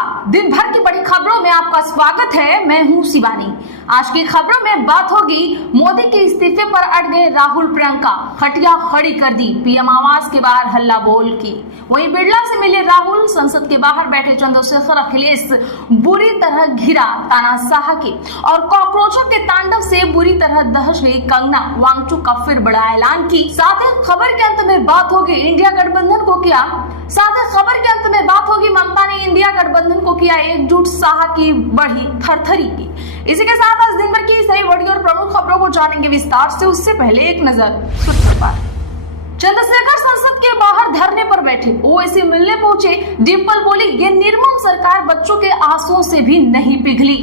नमस्कार, दिन भर की बड़ी खबरों में आपका स्वागत है। मैं हूं शिवानी। आज की खबरों में बात होगी मोदी के इस्तीफे पर अड़ गए राहुल प्रियंका, खटिया खड़ी कर दी, पीएम आवास के बाहर हल्ला बोल की। वहीं बिरला से मिले राहुल, संसद के बाहर बैठे चंद्रशेखर अखिलेश बुरी तरह घिरा तानाशाह की और कॉकरोचों के तांडव से बुरी तरह दहश गई कंगना वांगचुक का फिर बड़ा ऐलान की। साथ ही खबर के अंत में बात होगी इंडिया गठबंधन को किया ममता ने इंडिया गठबंधन को किया एकजुट, शाह की बढ़ी थरथरी की। इसी के साथ आज दिन भर की सही बड़ी और प्रमुख खबरों को जानेंगे विस्तार से। उससे पहले एक नजर सुर्खियों पर। चंद्रशेखर संसद के बाहर धरने पर बैठे, ओवैसी मिलने पहुंचे। डिंपल बोली, ये निर्मम सरकार बच्चों के आंसुओं से भी नहीं पिघली।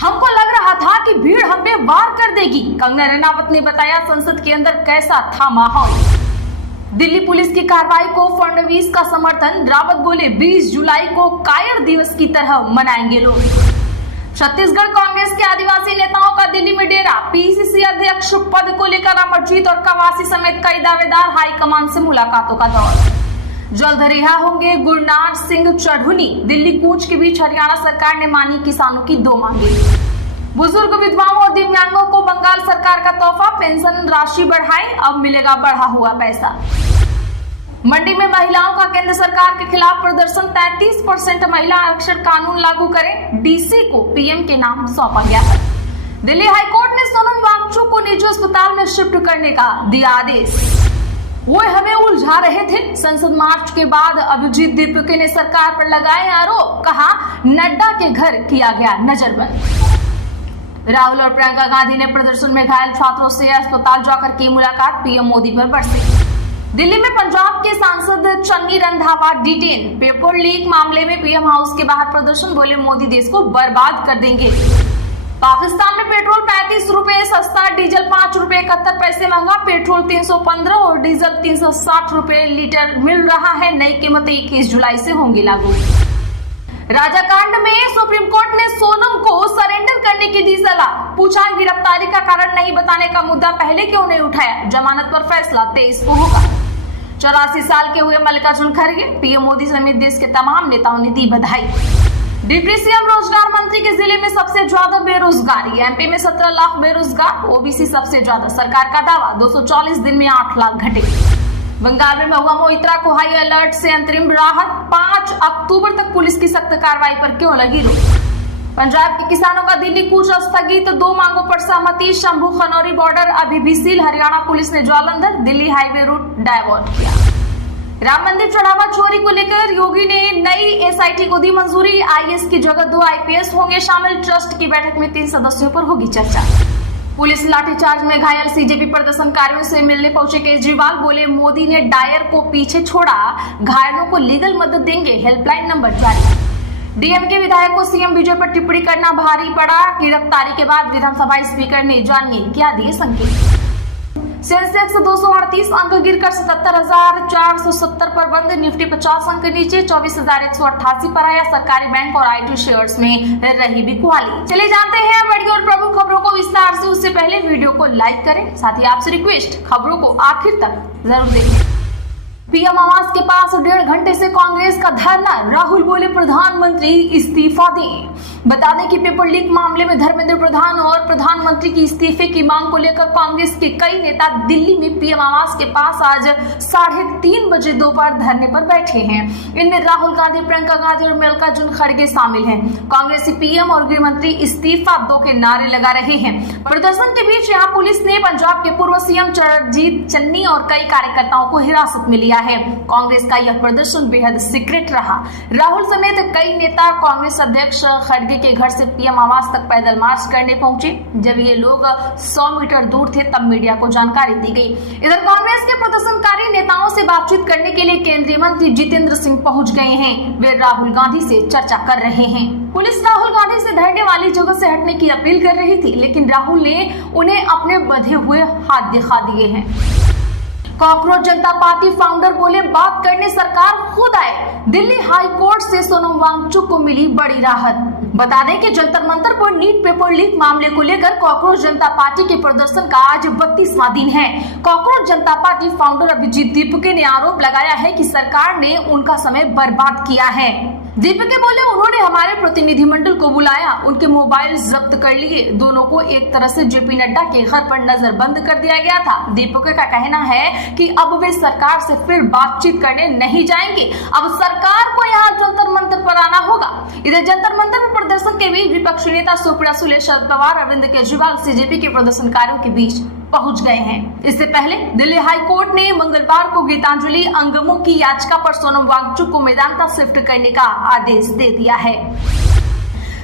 हमको लग रहा था कि भीड़ हम पे वार कर देगी। कंगना रनावत ने बताया संसद के अंदर कैसा था माहौल। दिल्ली पुलिस की कार्रवाई को फडणवीस का समर्थन, रावत बोले 20 जुलाई को कायर दिवस की तरह मनाएंगे लोग। छत्तीसगढ़ कांग्रेस के आदिवासी नेताओं का दिल्ली में डेरा, पीसीसी अध्यक्ष पद को लेकर अमरजीत और कवासी समेत कई दावेदार, हाईकमान से मुलाकातों का दौर। जल्द रिहा होंगे गुरनार सिंह चढ़ुनी, दिल्ली कूच के बीच हरियाणा सरकार ने मानी किसानों की 2 मांगे। बुजुर्ग विधवाओं और दिव्यांगों को बंगाल सरकार का तोहफा, पेंशन राशि बढ़ाई, अब मिलेगा बढ़ा हुआ पैसा। मंडी में महिलाओं का केंद्र सरकार के खिलाफ प्रदर्शन, 33% महिला आरक्षण कानून लागू करें, डीसी को पीएम के नाम सौंपा गया है। दिल्ली हाईकोर्ट ने सोनम वांगचुक को निजी अस्पताल में शिफ्ट करने का दिया आदेश। वो हमें उलझा रहे थे। संसद मार्च के बाद अभिजीत दीपके ने सरकार पर लगाए आरोप, कहा नड्डा के घर किया गया नजरबंद। राहुल और प्रियंका गांधी ने प्रदर्शन में घायल छात्रों से अस्पताल जाकर की मुलाकात, पीएम मोदी पर बरसे। दिल्ली में पंजाब के सांसद Channi Randhawa detain, paper leak मामले में पीएम हाउस के बाहर प्रदर्शन, बोले मोदी देश को बर्बाद कर देंगे। पाकिस्तान में पेट्रोल 35 रुपए सस्ता, डीजल 5 रुपए 71 पैसे महंगा, पेट्रोल 315 और डीजल 360 रुपए लीटर मिल रहा है। नई कीमतें 21 जुलाई से होंगी लागू। राजाकांड में सुप्रीम कोर्ट ने सोनम को सरेंडर करने की दी सलाह, पूछा गिरफ्तारी का कारण नहीं बताने का मुद्दा पहले क्यों नहीं उठाया, जमानत पर फैसला 23 को होगा। 84 साल के हुए मल्लिकार्जुन खड़गे, पीएम मोदी समेत देश के तमाम नेताओं ने दी बधाई। डिप्टी सीएम रोजगार मंत्री के जिले में सबसे ज्यादा बेरोजगारी, एमपी में 17 लाख बेरोजगार, ओबीसी सबसे ज्यादा, सरकार का दावा 240 दिन में 8 लाख घटे। बंगाल में महुआ मोइत्रा को हाई अलर्ट से अंतरिम राहत, 5 अक्टूबर तक पुलिस की सख्त कार्रवाई पर क्यों लगी रोक। पंजाब के किसानों का दिल्ली कूच स्थगित, 2 मांगों पर सहमति, शंभू खनौरी बॉर्डर अभी भी सील, हरियाणा पुलिस ने Jalandhar Delhi highway route divert किया। राम मंदिर चढ़ावा चोरी को लेकर योगी ने नई एसआईटी को दी मंजूरी, आईएएस की जगह 2 आईपीएस होंगे शामिल, ट्रस्ट की बैठक में 3 सदस्यों पर होगी चर्चा। पुलिस लाठीचार्ज में घायल, सीजेपी प्रदर्शनकारियों से मिलने पहुंचे केजरीवाल, बोले मोदी ने डायर को पीछे छोड़ा, घायलों को लीगल मदद देंगे, हेल्पलाइन नंबर जारी। डीएमके विधायक को सीएम विजय पर टिप्पणी करना भारी पड़ा, गिरफ्तारी के बाद विधानसभा स्पीकर ने जानिए क्या दिए संकेत। सेंसेक्स 238 अंक गिरकर 77,470 पर बंद, निफ्टी 50 अंक नीचे 24,188 पर आया। सरकारी बैंक और आईटी शेयर्स में रही बिकवाली। चलिए जानते हैं बड़ी और प्रमुख खबरों को विस्तार से। उससे पहले वीडियो को लाइक करें, साथ ही आपसे रिक्वेस्ट, खबरों को आखिर तक जरूर देखें। पीएम आवास के पास 1.5 घंटे से कांग्रेस का धरना, राहुल बोले प्रधानमंत्री इस्तीफा दें। बता दें कि पेपर लीक मामले में धर्मेंद्र प्रधान और प्रधानमंत्री की इस्तीफे की मांग को लेकर कांग्रेस के कई नेता दिल्ली में पीएम आवास के पास आज 3:30 बजे दोपहर धरने पर बैठे हैं। इनमें राहुल गांधी, प्रियंका गांधी और मल्लिकार्जुन खड़गे शामिल हैं। कांग्रेसी पीएम और गृह मंत्री इस्तीफा दो के नारे लगा रहे हैं। प्रदर्शन के बीच यहाँ पुलिस ने पंजाब के पूर्व सीएम चरणजीत चन्नी और कई कार्यकर्ताओं को हिरासत में लिया है। कांग्रेस का यह प्रदर्शन बेहद सीक्रेट रहा। राहुल समेत कई नेता कांग्रेस अध्यक्ष खड़गे के घर से पीएम आवास तक पैदल मार्च करने पहुंचे। जब ये लोग 100 मीटर दूर थे तब मीडिया को जानकारी दी गई। इधर कांग्रेस के प्रदर्शनकारी नेताओं से बातचीत करने के लिए केंद्रीय मंत्री जितेंद्र सिंह पहुंच गए हैं। वे राहुल गांधी से चर्चा कर रहे हैं। पुलिस राहुल गांधी से धरने वाली जगह से हटने की अपील कर रही थी, लेकिन राहुल ने उन्हें अपने बंधे हुए हाथ दिखा दिए हैं। कॉकरोच जनता पार्टी फाउंडर बोले बात करने सरकार खुद आए। दिल्ली हाई कोर्ट से सोनम वांगचुक को मिली बड़ी राहत। बता दें कि जंतर मंतर पर नीट पेपर लीक मामले को लेकर कॉकरोच जनता पार्टी के प्रदर्शन का आज 32वां दिन है। कॉकरोच जनता पार्टी फाउंडर अभिजीत दीपके ने आरोप लगाया है कि सरकार ने उनका समय बर्बाद किया है। दीपक बोले उन्होंने हमारे प्रतिनिधिमंडल को बुलाया, उनके मोबाइल जब्त कर लिए, दोनों को एक तरह से जेपी नड्डा के घर पर नजरबंद कर दिया गया था। दीपक का कहना है कि अब वे सरकार से फिर बातचीत करने नहीं जाएंगे, अब सरकार को यहाँ जंतर मंतर पर आना होगा। इधर जंतर मंतर पर प्रदर्शन के बीच विपक्षी नेता सुप्रिया सुले, शरद पवार, अरविंद केजरीवाल सीजेपी के प्रदर्शनकारियों के बीच पहुंच गए हैं। इससे पहले दिल्ली हाई कोर्ट ने मंगलवार को गीतांजलि अंगमों की याचिका पर सोनम वांगचुक को मैदान शिफ्ट करने का आदेश दे दिया है।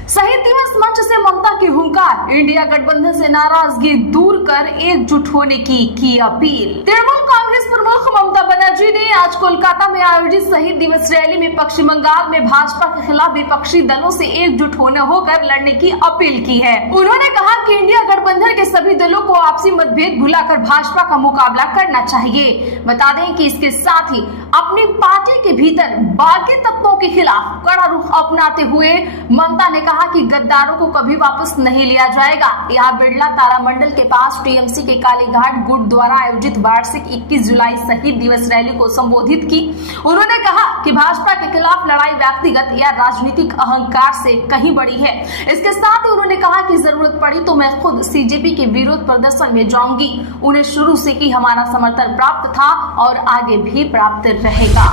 शहीद दिवस मंच से ममता की हुंकार, इंडिया गठबंधन से नाराजगी दूर कर एकजुट होने की अपील। तृणमूल कांग्रेस प्रमुख ममता बनर्जी ने आज कोलकाता में आयोजित शहीद दिवस रैली में पश्चिम बंगाल में भाजपा के खिलाफ विपक्षी दलों से एकजुट होकर लड़ने की अपील की है। उन्होंने कहा कि इंडिया गठबंधन के सभी दलों को आपसी मतभेद भुलाकर भाजपा का मुकाबला करना चाहिए। बता दें कि इसके साथ ही अपनी पार्टी के भीतर बाकी तत्वों के खिलाफ कड़ा रुख अपनाते हुए ममता ने कहा कि गद्दारों को कभी वापस नहीं लिया जाएगा। यहाँ बिरला तारामंडल के पास टीएमसी के कालीघाट गुट द्वारा आयोजित वार्षिक 21 जुलाई शहीद दिवस रैली को संबोधित की। उन्होंने कहा कि भाजपा के खिलाफ लड़ाई व्यक्तिगत या राजनीतिक अहंकार से कहीं बड़ी है। इसके साथ ही उन्होंने कहा कि जरूरत पड़ी तो मैं खुद सीजेपी के विरोध प्रदर्शन में जाऊंगी। उन्हें शुरू से ही हमारा समर्थन प्राप्त था और आगे भी प्राप्त रहेगा।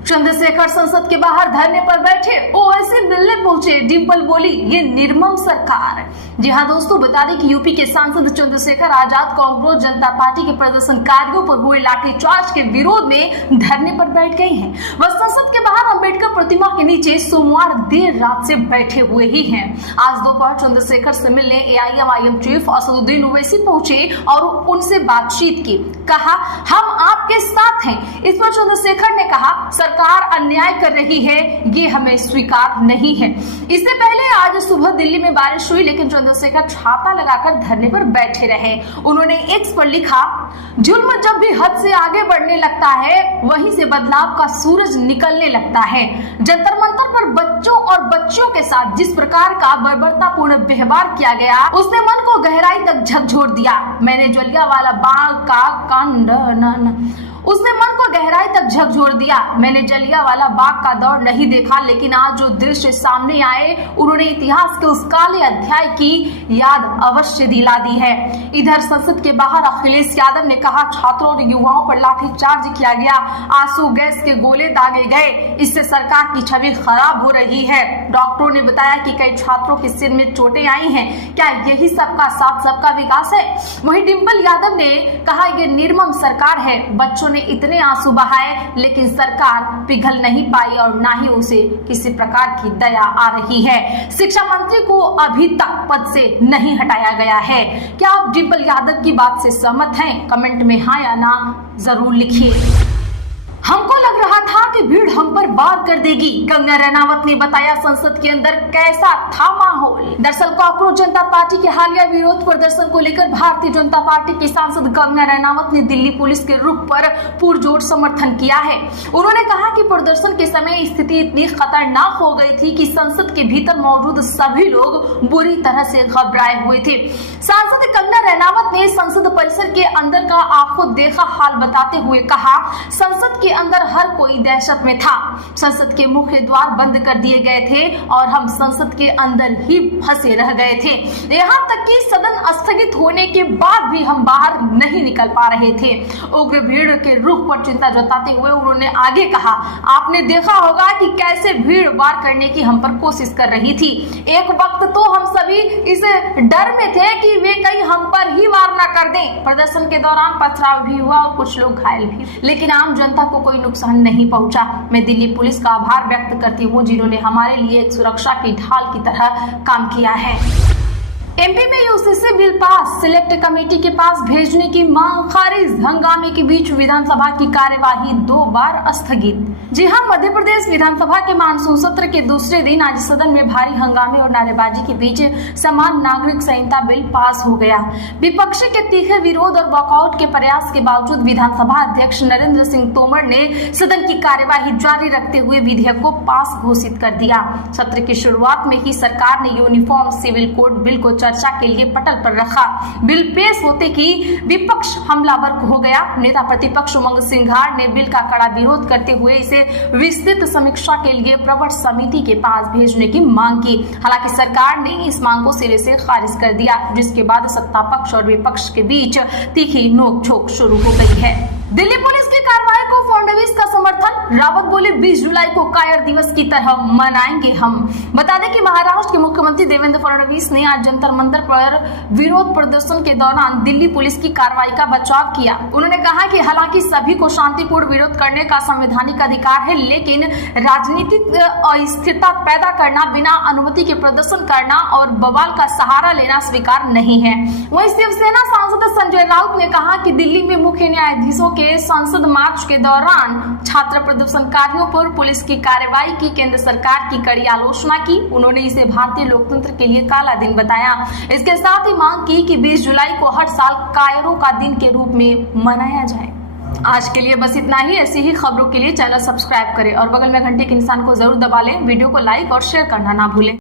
चंद्रशेखर संसद के बाहर धरने पर बैठे, ओवैसी मिलने पहुंचे, डिंपल बोली ये निर्मम सरकार। जी हाँ दोस्तों, बता दें कि यूपी के सांसद चंद्रशेखर आजाद कांग्रेस जनता पार्टी के प्रदर्शनकारियों पर हुए लाठीचार्ज के विरोध में धरने पर बैठ गए हैं। वह संसद के बाहर अंबेडकर प्रतिमा के नीचे सोमवार देर रात से बैठे हुए ही हैं। आज दोपहर चंद्रशेखर से मिलने एआईएमआईएम चीफ असदुद्दीन ओवैसी पहुंचे और उनसे बातचीत की। कहा हम आपके साथ हैं। इस पर चंद्रशेखर ने कहा सरकार अन्याय कर रही है, ये हमें स्वीकार नहीं है। इससे पहले आज सुबह दिल्ली में बारिश हुई, लेकिन चंद्रशेखर छाता लगाकर धरने पर बैठे रहे। उन्होंने एक्स पर लिखा, जुल्म जब भी हद से आगे बढ़ने लगता है वहीं से बदलाव का सूरज निकलने लगता है। जंतर मंतर पर बच्चों और बच्चियों के साथ जिस प्रकार का बर्बरतापूर्ण व्यवहार किया गया उसने मन को गहराई तक झकझोर दिया। मैंने जलियांवाला बाग का उसने मन को गहराई तक झकझोर दिया। मैंने जलियांवाला बाग का दौर नहीं देखा, लेकिन आज जो दृश्य सामने आए उन्होंने इतिहास के उस काले अध्याय की याद अवश्य दिला दी है। इधर संसद के बाहर अखिलेश यादव ने कहा छात्रों और युवाओं पर लाठीचार्ज किया गया, आंसू गैस के गोले दागे गए, इससे सरकार की छवि खराब हो रही है। डॉक्टरों ने बताया कि कई छात्रों के सिर में चोटें आई हैं। क्या यही सबका साथ सबका विकास है? वहीं डिंपल यादव ने कहा यह निर्मम सरकार है। बच्चों ने इतने आंसू बहाए लेकिन सरकार पिघल नहीं पाई और ना ही उसे किसी प्रकार की दया आ रही है। शिक्षा मंत्री को अभी तक पद से नहीं हटाया गया है। क्या आप डिंपल यादव की बात से सहमत हैं? कमेंट में हाँ या ना जरूर लिखिए। हमको लग रहा था कि भीड़ हम पर वार कर देगी, कंगना रनावत ने बताया संसद के अंदर कैसा था माहौल। दरअसल कांग्रेस जनता पार्टी के हालिया विरोध प्रदर्शन को लेकर भारतीय जनता पार्टी की सांसद कंगना रनावत ने दिल्ली पुलिस के रुख पर पुरजोर समर्थन किया है। उन्होंने कहा कि प्रदर्शन के समय स्थिति इतनी खतरनाक हो गई थी कि संसद के भीतर मौजूद सभी लोग बुरी तरह से घबराए हुए थे। सांसद कंगना रनावत ने संसद परिसर के अंदर का आंखों देखा हाल बताते हुए कहा संसद के अंदर हर कोई दहशत में था। संसद के मुख्य द्वार बंद कर दिए गए थे और हम संसद के अंदर ही फंसे रह गए थे। यहाँ तक कि सदन स्थगित होने के बाद भी हम बाहर नहीं निकल पा रहे थे। उग्र भीड़ के रुख पर चिंता जताते हुए उन्होंने आगे कहा आपने देखा होगा कि कैसे भीड़ वार करने की हम पर कोशिश कर रही थी। एक वक्त तो हम सभी इस डर में थे कि वे कहीं हम पर ही वार न कर दें। प्रदर्शन के दौरान पथराव भी हुआ और कुछ लोग घायल भी, लेकिन आम जनता को कोई नुकसान नहीं पहुंचा। मैं दिल्ली पुलिस का आभार व्यक्त करती हूं जिन्होंने हमारे लिए एक सुरक्षा की ढाल की तरह काम किया है। एमपी में UCC bill pass, select committee के पास भेजने की मांग खारिज। हंगामे के बीच विधानसभा की कार्यवाही 2 बार स्थगित। जी हां, मध्य प्रदेश विधानसभा के मानसून सत्र के दूसरे दिन आज सदन में भारी हंगामे और नारेबाजी के बीच समान नागरिक संहिता बिल पास हो गया। विपक्ष के तीखे विरोध और वॉकआउट के प्रयास के बावजूद विधानसभा अध्यक्ष नरेंद्र सिंह तोमर ने सदन की कार्यवाही जारी रखते हुए विधेयक को पास घोषित कर दिया। सत्र की शुरुआत में ही सरकार ने यूनिफॉर्म सिविल कोड बिल को चर्चा के लिए पटल पर रखा। बिल पेश होते ही विपक्ष हमलावर हो गया। नेता प्रतिपक्ष उमंग सिंघार ने बिल का कड़ा विरोध करते हुए इसे विस्तृत समीक्षा के लिए प्रवर समिति के पास भेजने की मांग की। हालांकि सरकार ने इस मांग को सिरे से खारिज कर दिया, जिसके बाद सत्ता पक्ष और विपक्ष के बीच तीखी नोकझोंक शुरू हो गई है। दिल्ली पुलिस की कार्रवाई को फडणवीस का समर्थन। रावत बोले 20 जुलाई को कायर दिवस की तरह मनाएंगे हम। बता दें कि महाराष्ट्र के मुख्यमंत्री देवेंद्र फडणवीस ने आज जंतर मंतर पर विरोध प्रदर्शन के दौरान दिल्ली पुलिस की कार्रवाई का बचाव किया। उन्होंने कहा कि हालांकि सभी को शांतिपूर्ण विरोध करने का संवैधानिक अधिकार है, लेकिन राजनीतिक अस्थिरता पैदा करना, बिना अनुमति के प्रदर्शन करना और बवाल का सहारा लेना स्वीकार नहीं है। वहीं शिवसेना सांसद संजय राउत ने कहा कि दिल्ली में मुख्य न्यायाधीशों के संसद मार्च के दौरान छात्र प्रदर्शनकारियों पर पुलिस की कार्रवाई की केंद्र सरकार की कड़ी आलोचना की। उन्होंने इसे भारतीय लोकतंत्र के लिए काला दिन बताया। इसके साथ ही मांग की कि 20 जुलाई को हर साल कायरों का दिन के रूप में मनाया जाए। आज के लिए बस इतना ही। ऐसी ही खबरों के लिए चैनल सब्सक्राइब करें और बगल में घंटे के निशान को जरूर दबा लें। वीडियो को लाइक और शेयर करना ना भूलें।